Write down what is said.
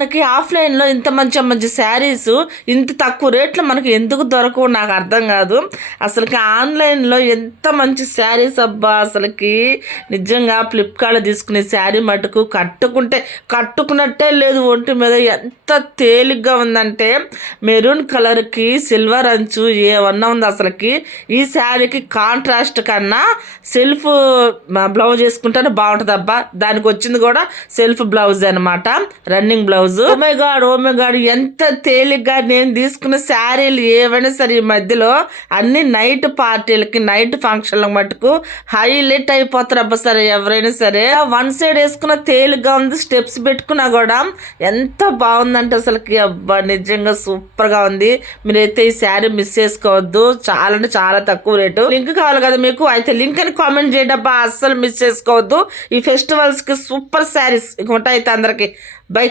మనకి ఆఫ్లైన్లో ఇంత మంచి మంచి శారీస్ ఇంత తక్కువ రేట్లో మనకి ఎందుకు దొరకవు నాకు అర్థం కాదు. అసలుకి ఆన్లైన్లో ఎంత మంచి శారీస్ అబ్బా, అసలుకి నిజంగా ఫ్లిప్కార్ట్లో తీసుకునే శారీ మటుకు కట్టుకున్నట్టే లేదు. ఒంటి మీద ఎంత తేలిగ్గా ఉందంటే మెరూన్ కలర్కి సిల్వర్ అంచు ఏమన్నా ఉంది. అసలుకి ఈ శారీకి కాంట్రాస్ట్ కన్నా సెల్ఫ్ బ్లౌజ్ వేసుకుంటేనే బాగుంటుంది అబ్బా. దానికి వచ్చింది కూడా సెల్ఫ్ బ్లౌజ్ అనమాట, రన్నింగ్ బ్లౌజ్. ఓమేగాడ్ ఎంత తేలిగ్గా నేను తీసుకున్న శారీలు ఏవైనా సరే ఈ మధ్యలో అన్ని నైట్ పార్టీలకి నైట్ ఫంక్షన్లకు మటుకు హైలైట్ అయిపోతారు అబ్బా. సరే ఎవరైనా సరే వన్ సైడ్ వేసుకున్న తేలిగ్గా ఉంది, స్టెప్స్ పెట్టుకున్నా కూడా ఎంత బాగుందంటే అసలుకి అబ్బా నిజంగా సూపర్ గా ఉంది. మీరైతే ఈ శారీ మిస్ చేసుకోవద్దు, చాలా అంటే చాలా తక్కువ రేటు. లింక్ కావాలి కదా మీకు, అయితే లింక్ అని కామెంట్ చేయండి అబ్బా, అస్సలు మిస్ చేసుకోవద్దు. ఈ ఫెస్టివల్స్ కి సూపర్ శారీస్ ఉంటాయి అయితే అందరికి. బై.